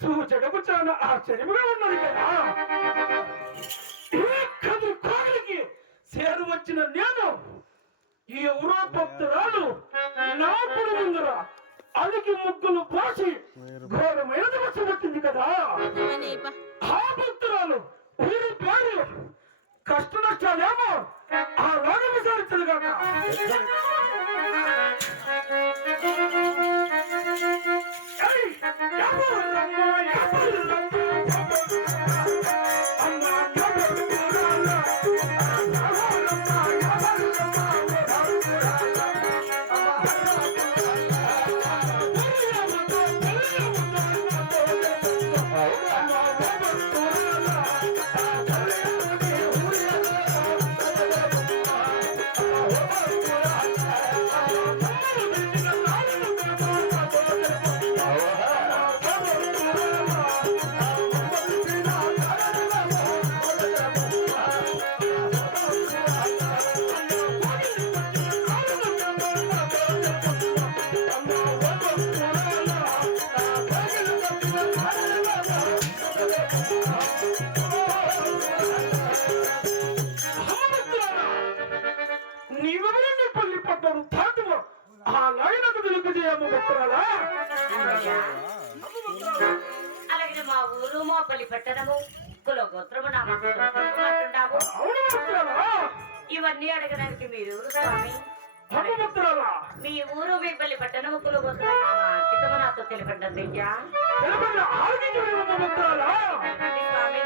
చూచటకు చాలా ఆశ్చర్యముగా ఉన్నది కదా. ఈ కదురు కోగలికి చేరు వచ్చిన నేను ఈ ఎవరో భక్తురాలు నా పొడి ముందర అలికి ముగ్గులు పోసి ఘోరమైన దివసం వచ్చింది కదా. ఆ భక్తురాలు ఊరి పేరు కష్ట నష్టాలేమో ఆ రాజు విచారించదు కాక. పల్లి పట్టరు తాటువ ఆ లైనకు తెలియజేయము భక్తురాలా. అలాగే మా ఊరు మా పల్లి పట్టణము కులగోత్రము నామంటున్నాము. అవును భక్తురాలా. ఇవన్నీ అడగడానికి మీరు ఎవరు స్వామి? అవును భక్తురాలా. మీ ఊరు మీ పల్లి పట్టణము కులగోత్రము నామంకితము నాతో తెలిపండి అయ్యా. తెలపండి ఆలోచించలేము భక్తురాలా. స్వామి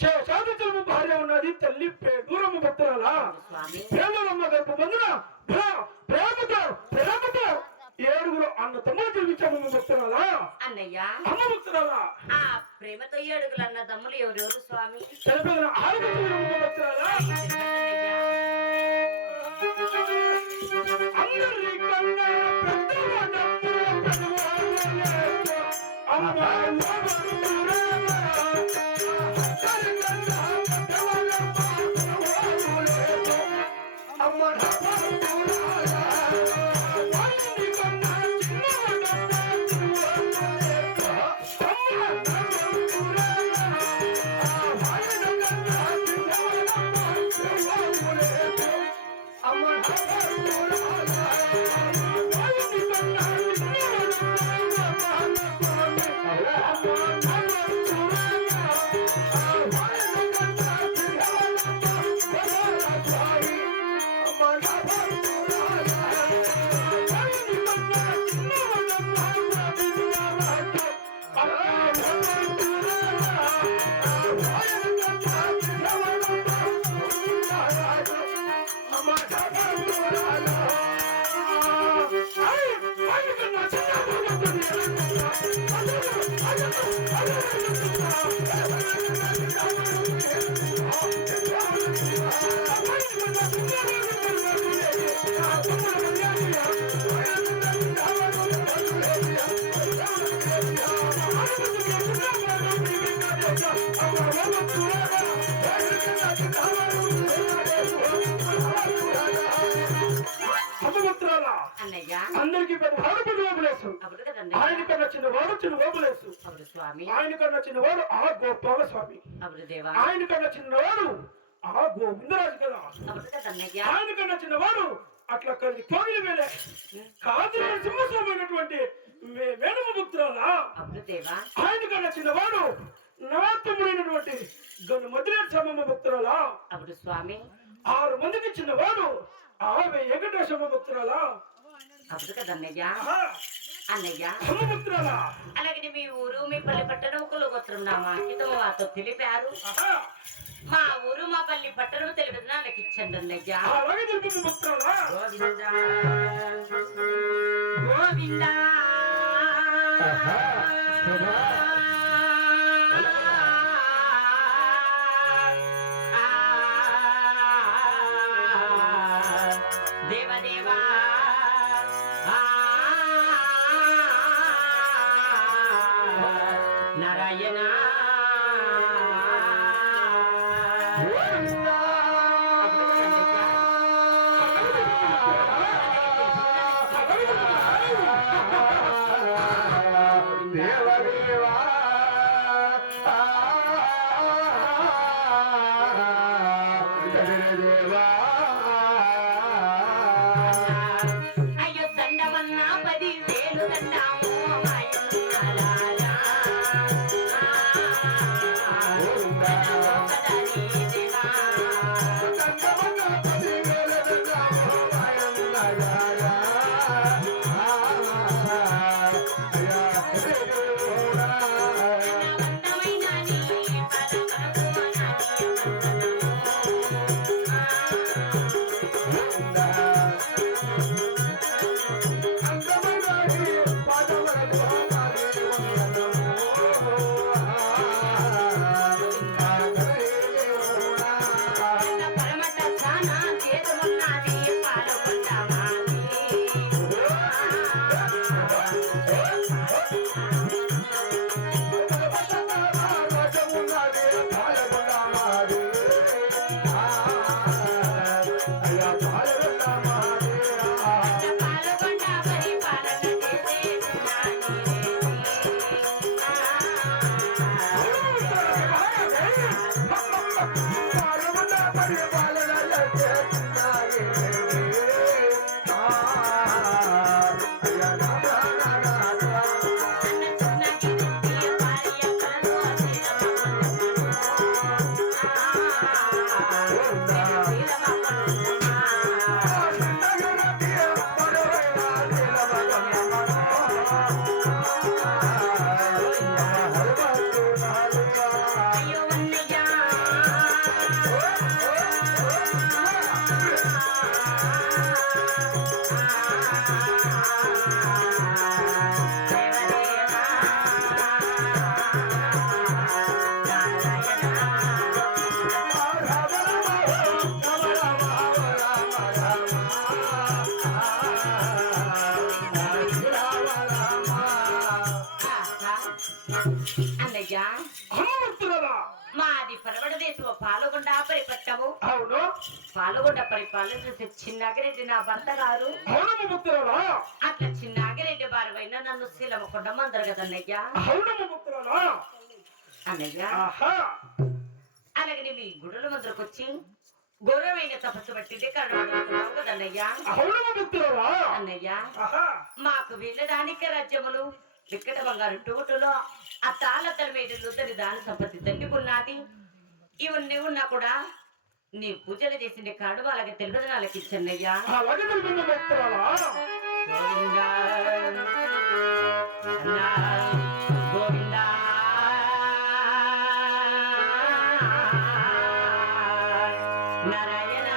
శేషాద్రిచలము భార్య ఉన్నది తల్లి దూరము భక్తురాలా. పేదలమ్మ గర్భ బంధున ప్రేమతో ప్రేమతో ఏడుగురు అన్న తమ్ముడు జన్మించాము భక్తురాలా. అన్నయ్య అమ్మ భక్తురాలా. ఆ ప్రేమతో ఏడుగులు అన్న తమ్ములు ఎవరెవరు స్వామి? తెలిపిన ఆరోగ్యం భక్తురాలా. అందరికన్నా అందరికి ఆయన కన్నా చిన్నవాడు చిన్నవాబులేసు. ఆయన కన్నా చిన్నవాడు ఆ గోపాల స్వామి. ఆయన కన్నా చిన్నవాడు ఆ గోవిందరాజు కదా. ఆయన కన్నా చిన్నవాడు అట్లా కలిసి కోవిల వేలే కాదు సింహస్వామైనటువంటి వేణుమ భక్తురాలా. ఆయన కన్నా చిన్నవాడు నా తమ్ముడైనటువంటి గను మధురేటి సమమ్మ భక్తురాలా. స్వామి 6 మందికి చిన్నవాడు ఆమె వెంకటేశ్వర భక్తురాలా. అప్పుడు కదా అన్నయ్య ఆహా, అన్నయ్య ధర్మపుత్రులారా, అలాగే మీ ఊరు మీ పల్లి పట్టణం కులగోత్రం నా మాకితో మాతో తెలిపారు ఆహా, మా ఊరు మా పల్లి పట్టణం తెలిపేది నాకు ఇచ్చండి అన్నయ్య అలాగే తెలుపు పుత్రులారా. గోవిందా గోవిందా ఆహా, శోభా. దేవదేవా నారాయణ అయ్యో దండమన్నా 10,000 దండాము మాయన్నాలాలా. దండమోకదని దేవా. దండవందమైన నీ పదములకు నాట్య పరమట చానా చేతులున్నది పాలకొండమాది. పాలకొండ పరిపాలన చేసేటున్నాది అయ్యో అన్నయ్య దేవదేవా అన్నయ్య ధర్మపుత్రులారా, మాది పరవడ దేశం పాల్గొండ పరిపట్టము అవును పాల్గొండ పరిపాలన చేసే చిన్నగిరెడ్డి నా భర్త గారు అవునమ్మ పుత్రులారా, అట్లా చిన్నగిరెడ్డి బారువైన నన్ను శీలమకొండ మందరు కదన్నయ్య అవునమ్మ పుత్రులారా. అన్నయ్య ఆహా, అలాగే మీ గుడుల మందరికి వచ్చి ఘోరమైన తపస్సు పట్టింది కరుణాడుతున్నావు కదన్నయ్య అవునమ్మ పుత్రులారా. అన్నయ్య ఆహా, మాకు వెళ్ళడానికి రాజ్యములు విక్కట బంగారు టూటులో ఆ తాళతల మేడలు తన దాని సంపత్తి దండుకున్నది ఇవన్నీ ఉన్నా కూడా నీ పూజలు చేసిన కాడు అలాగే తెలియదు వాళ్ళకి ఇచ్చన్నయ్యా అలాగే తెలుపు పుత్రులారా. గోవిందా అన్నా గోవిందా నారాయణ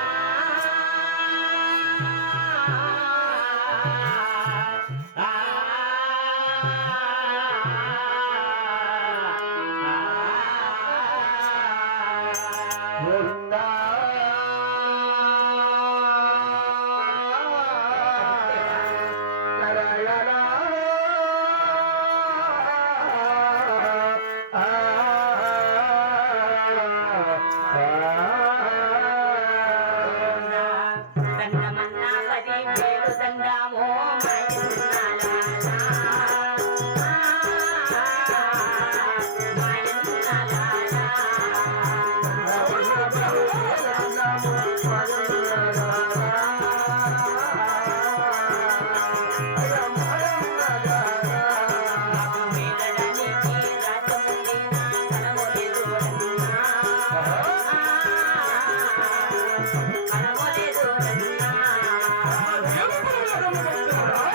దండమన్నా 10,000 దండమో ధర్మపుత్రులారా,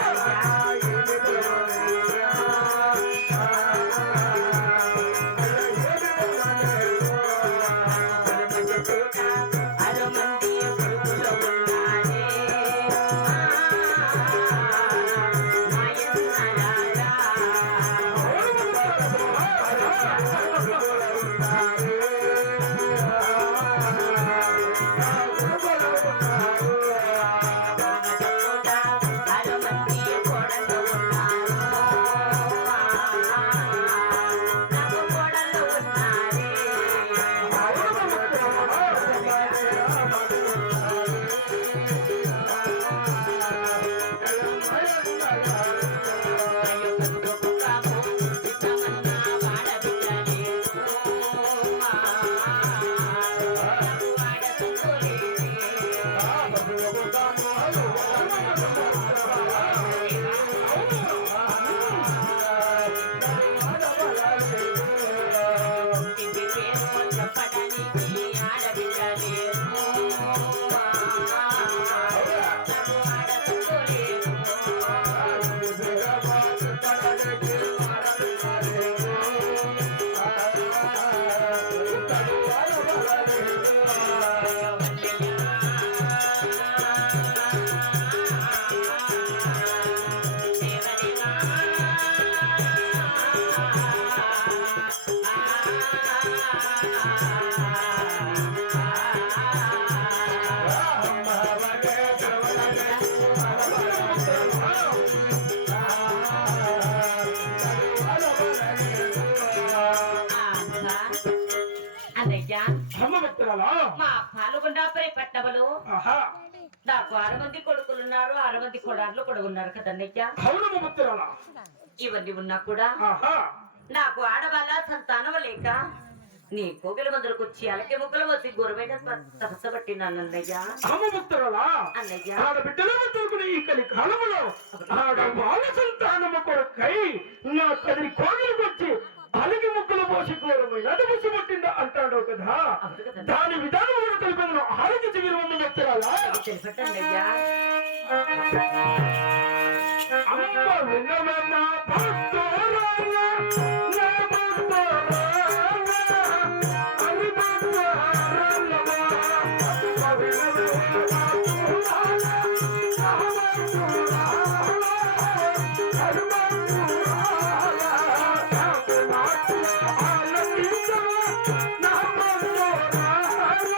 అన్నయ్య అమ్మ భక్తురాలా మా పాల్గొండాపై పట్టబలు ఆహా నాకు 6 మంది కొడుకులున్నారు 6 మంది కొడార్లు కూడా ఉన్నారు కదన్నయ్య అవునమ్మ భక్తురాలా ఇవన్నీ ఉన్నా కూడా ఆహా నాకు ఆడవాళ్ళ సంతానం లేక నీ కోగిల మందులకు వచ్చి అలకే ముక్కలు వచ్చి గురమైన తపస్సు పట్టినానన్నయ్య అమ్మ భక్తురాలా అన్నయ్య ఆడబిడ్డలు దొరుకుని ఈ కలి కాలములో ఆడవాళ్ళ సంతానము కొరకై నా కదిరి కోగిలికి వచ్చి అలిగి ముక్కలు పోసి ఘోరమైన తపస్సు పట్టిందా అంటాడు కదా దాని విధానం కూడా తెలిపేది ఆలోచించి మీరు మమ్మల్ని భక్తురాలా తెలిపట్టన్నయ్యా అమ్మ వినవన్న భక్తురాలా నా భక్తురాలా అని భక్తురాలా అమ్మ వినవన్న భక్తురాలా నా భక్తురాలా అని భక్తురాలా ఆలకించవా నా భక్తురాలా అని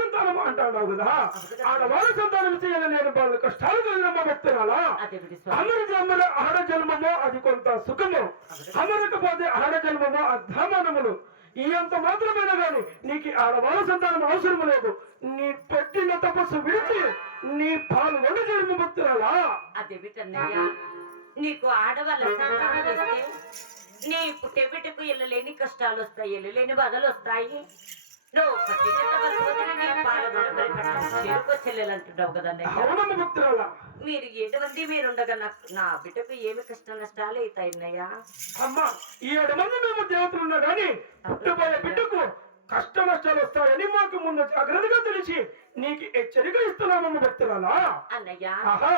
భక్తురాలా అంటాడు కదా ఆడవాళ్ళ సంతానం చేయాలని నేను వాళ్ళ కష్టాలు కలిగినమ్మ భక్తురాలా అమర ఆడ జన్మమో అది కొంత సుఖము అమరకపోతే ఆడ జన్మమో అధమానములు ఈ అంత మాత్రమేనా గాని నీకు ఆడవాళ్ళ సంతానం అవసరం లేదు నీ పెట్టిన తపస్సు విడిచి నీ పాలు వండ జన్మ భక్తురాలా అదేమిటన్నయ్యా నీకు ఆడవాళ్ళ సంతానం ఇస్తే నీ పుట్టే బిడ్డకు ఎల్లలేని కష్టాలు వస్తాయి ఎల్లలేని బాధలు వస్తాయి నువ్వు పట్టిన తపస్సు నీ పాలు కూడా మరి చేరుకొచ్చెల్లంటున్నావు కదన్నయ్య భక్తురాలా మీరు ఎటువంటి మీరుండగా నా బిడ్డకు ఏమి కష్ట నష్టాలు అవుతాయిన్నయ్యా అమ్మా 7 మంది మేము దేవతలు ఉన్నా గాని పుట్టబోయే బిడ్డకు కష్ట నష్టాలు వస్తాయని మాకు ముందు జాగ్రత్తగా తెలిసి నీకు హెచ్చరిక ఇస్తున్నామమ్మ భక్తురాలా అన్నయ్య ఆహా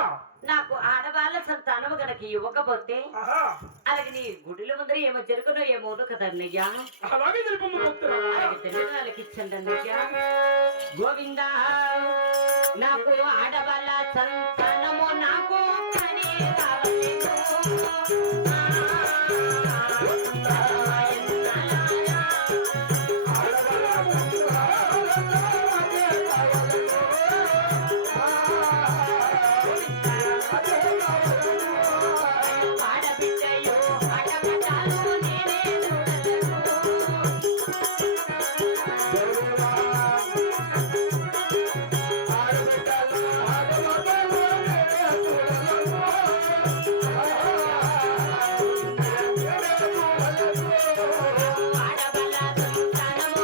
నాకు ఆడవాళ్ళ సంతానము గనక ఇవ్వకపోతే ఆహా అలాగే నీ గుడిల ముందర ఏమో జరుగునో ఏమోను కదన్నయ్యా అలాగే తెలుపమ్మ భక్తురాలా అలాగే తెలియని వాళ్ళకి ఇచ్చండి అన్నయ్య గోవిందా నాకు ఆడవాళ్ళ సంతానం